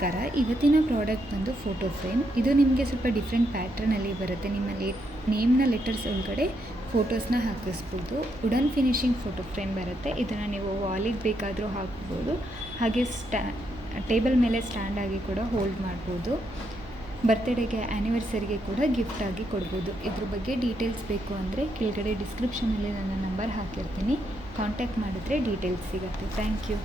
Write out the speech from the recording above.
ನಮಸ್ಕಾರ. ಇವತ್ತಿನ ಪ್ರಾಡಕ್ಟ್ ಬಂದು ಫೋಟೋ ಫ್ರೇಮ್. ಇದು ನಿಮಗೆ ಸ್ವಲ್ಪ ಡಿಫ್ರೆಂಟ್ ಪ್ಯಾಟ್ರನಲ್ಲಿ ಬರುತ್ತೆ. ನಿಮ್ಮ ನೇಮ್ನ ಲೆಟರ್ಸ್ ಒಳಗಡೆ ಫೋಟೋಸ್ನ ಹಾಕಿಸ್ಬೋದು. ವುಡನ್ ಫಿನಿಶಿಂಗ್ ಫೋಟೋ ಫ್ರೇಮ್ ಬರುತ್ತೆ. ಇದನ್ನು ನೀವು ವಾಲಿಗೆ ಬೇಕಾದರೂ ಹಾಕ್ಬೋದು, ಹಾಗೆ ಟೇಬಲ್ ಮೇಲೆ ಸ್ಟ್ಯಾಂಡ್ ಆಗಿ ಕೂಡ ಹೋಲ್ಡ್ ಮಾಡ್ಬೋದು. ಬರ್ತ್ಡೇಗೆ ಆ್ಯನಿವರ್ಸರಿಗೆ ಕೂಡ ಗಿಫ್ಟ್ ಆಗಿ ಕೊಡ್ಬೋದು. ಇದ್ರ ಬಗ್ಗೆ ಡೀಟೇಲ್ಸ್ ಬೇಕು ಅಂದರೆ ಕೆಳಗಡೆ ಡಿಸ್ಕ್ರಿಪ್ಷನಲ್ಲಿ ನನ್ನ ನಂಬರ್ ಹಾಕಿರ್ತೀನಿ, ಕಾಂಟ್ಯಾಕ್ಟ್ ಮಾಡಿದ್ರೆ ಡೀಟೇಲ್ಸ್ ಸಿಗುತ್ತೆ. Thank you.